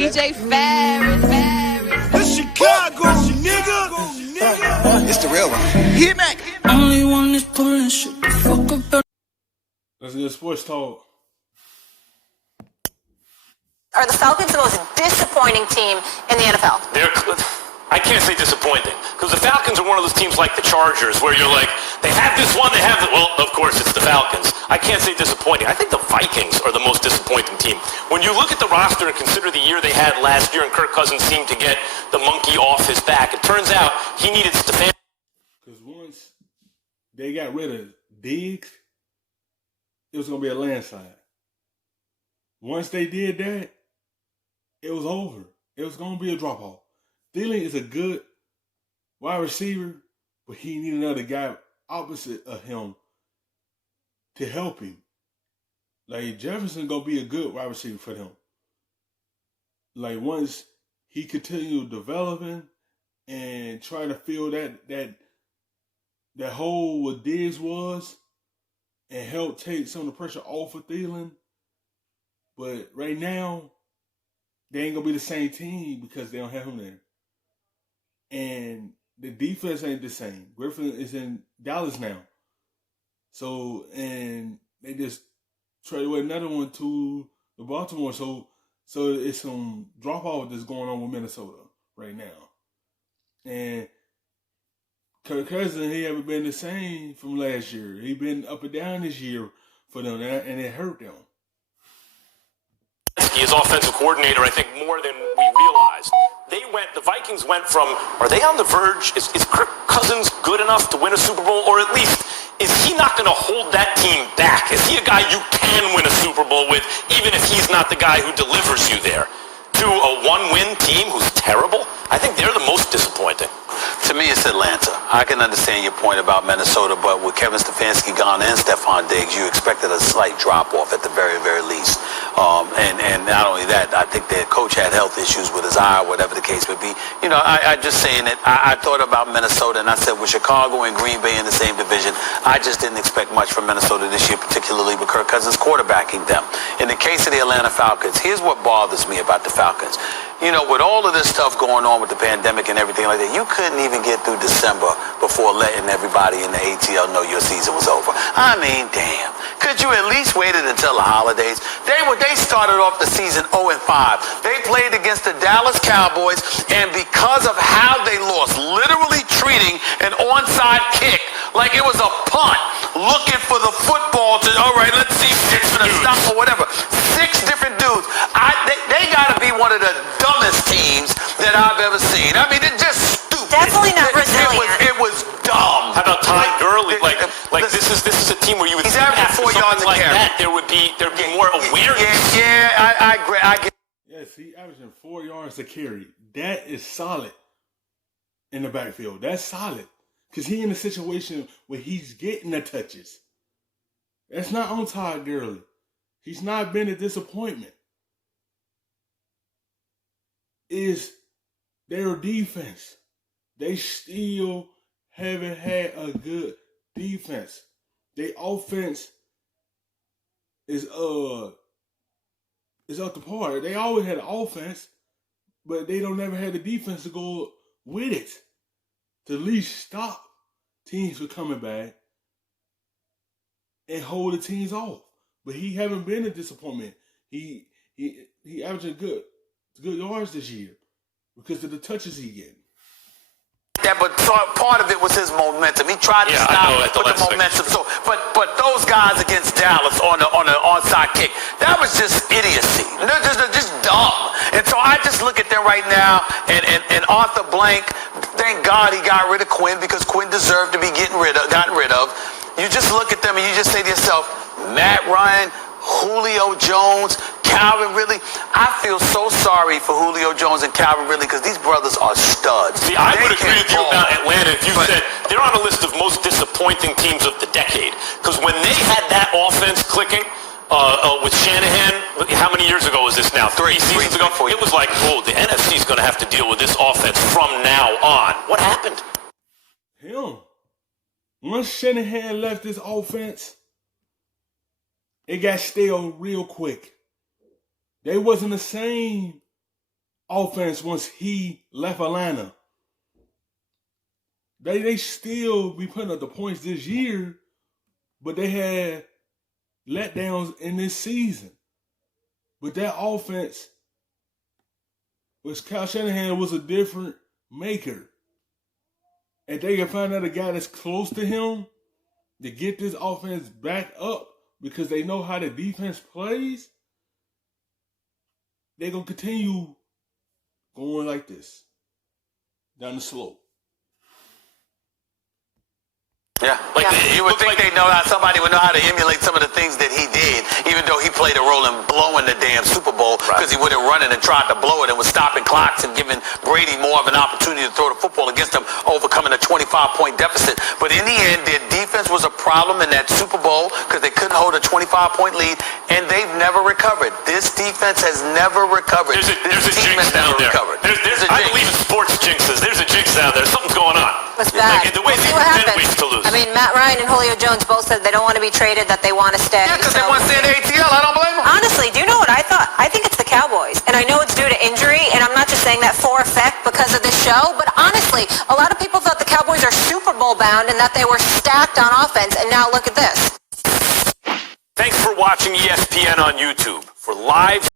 DJ Ferris. The Chicago, nigga. It's the real one. Hit me. Only one is pulling shit the fuck up. Let's get sports talk. Are the Falcons the most disappointing team in the NFL? I can't say disappointing, because the Falcons are one of those teams like the Chargers, where you're like, they have this one, well, of course it's the Falcons. I can't say disappointing. I think the Vikings are the most disappointing team. When you look at the roster and consider the year they had last year and Kirk Cousins seemed to get the monkey off his back, it turns out he needed Stefanski. Because once they got rid of Diggs, it was going to be a landslide. Once they did that, it was over. It was going to be a drop-off. Thielen is a good wide receiver, but he needed another guy opposite of him to help him. Like, Jefferson going to be a good wide receiver for them. Like, once he continued developing and trying to fill that hole what Diggs was and help take some of the pressure off of Thielen. But right now, they ain't going to be the same team because they don't have him there. And the defense ain't the same. Griffin is in Dallas now. So, and they just traded away another one to the Baltimore. So it's some drop-off that's going on with Minnesota right now. And Kirk Cousins, he haven't been the same from last year. He been up and down this year for them, and it hurt them. His offensive coordinator, I think, more than we realized. The Vikings went from, are they on the verge? Is Kirk Cousins good enough to win a Super Bowl? Or at least, is he not going to hold that team back? Is he a guy you can win a Super Bowl with, even if he's not the guy who delivers you there? To a one-win team who's terrible? I think they're the most disappointing. To me, it's Atlanta. I can understand your point about Minnesota, but with Kevin Stefanski gone and Stephon Diggs, you expected a slight drop-off at the very, very least. And not only that, I think their coach had health issues with his eye or whatever the case may be. You know, I just saying that I thought about Minnesota, and I said with Chicago and Green Bay in the same division, I just didn't expect much from Minnesota this year, particularly with Kirk Cousins quarterbacking them. In the case of the Atlanta Falcons, here's what bothers me about the Falcons. You know, with all of this stuff going on with the pandemic and everything like that, you couldn't even get through December before letting everybody in the ATL know your season was over. I mean, damn. Could you at least waited until the holidays? They started off the season 0-5. They played against the Dallas Cowboys, and because of how they lost, literally treating an onside kick like it was a punt, looking for the football to, all right, let's see if it's going to stop or whatever. 6 different dudes. They got to be one of the dumbest teams that I've ever seen. I mean, it's just stupid. Definitely not Brazilian. It was dumb. How about Todd Gurley? This is a team where you would he's averaging 4 yards a like carry. that, there'd be more awareness. Yeah, I agree. I get. Yes, he averaging 4 yards a carry. That is solid in the backfield. That's solid. Because he in a situation where he's getting the touches. That's not on Todd Gurley. He's not been a disappointment. Is their defense. They still haven't had a good defense. Their offense is up to par. They always had an offense, but they don't never had the defense to go with it. To at least stop teams from coming back and hold the teams off. But he haven't been a disappointment. He averaging good yards this year because of the touches he getting. Yeah, but part of it was his momentum. He tried to stop with the momentum. So, but those guys against Dallas on the onside kick, that was just idiocy. They're just dumb. And so I just look at them right now, and Arthur Blank, thank God he got rid of Quinn because Quinn deserved to be gotten rid of. You just look at them and you just say to yourself, Matt Ryan, Julio Jones, Calvin Ridley. I feel so sorry for Julio Jones and Calvin Ridley because these brothers are studs. See, I would agree with you about Atlanta if you said they're on a list of most disappointing teams of the decade. Because when they had that offense clicking with Shanahan, how many years ago was this now? 3 seasons ago? It was like, oh, the NFC is going to have to deal with this offense from now on. What happened? Him. Once Shanahan left this offense, it got stale real quick. They wasn't the same offense once he left Atlanta. They still be putting up the points this year, but they had letdowns in this season. But that offense, Kyle Shanahan was a different maker. And they can find out a guy that's close to him to get this offense back up because they know how the defense plays, they're going to continue going like this, down the slope. Yeah, you would think they know how somebody would know how to emulate some of the things that he did, even though he played a role in blowing the damn Super Bowl because he wouldn't run it and tried to blow it and was stopping clocks and giving Brady more of an opportunity to throw the football against him, overcoming a 25-point deficit. But in the end, their defense was a problem in that Super Bowl because they couldn't hold a 25-point lead, and they've never recovered. This defense has never recovered. There's a jinx down there. I believe in sports jinxes. There's a jinx down there. Something's going on. It's bad. The way We'll see what happens. to lose. I mean, Matt Ryan and Julio Jones both said they don't want to be traded, that they want to stay. Yeah, because they want to stay in the ATL. I don't blame them. Honestly, do you know what I thought? I think it's the Cowboys. And I know it's due to injury, and I'm not just saying that for effect because of this show, but honestly, a lot of people thought the Cowboys are Super Bowl bound and that they were stacked on offense, and now look at this. Thanks for watching ESPN on YouTube. For live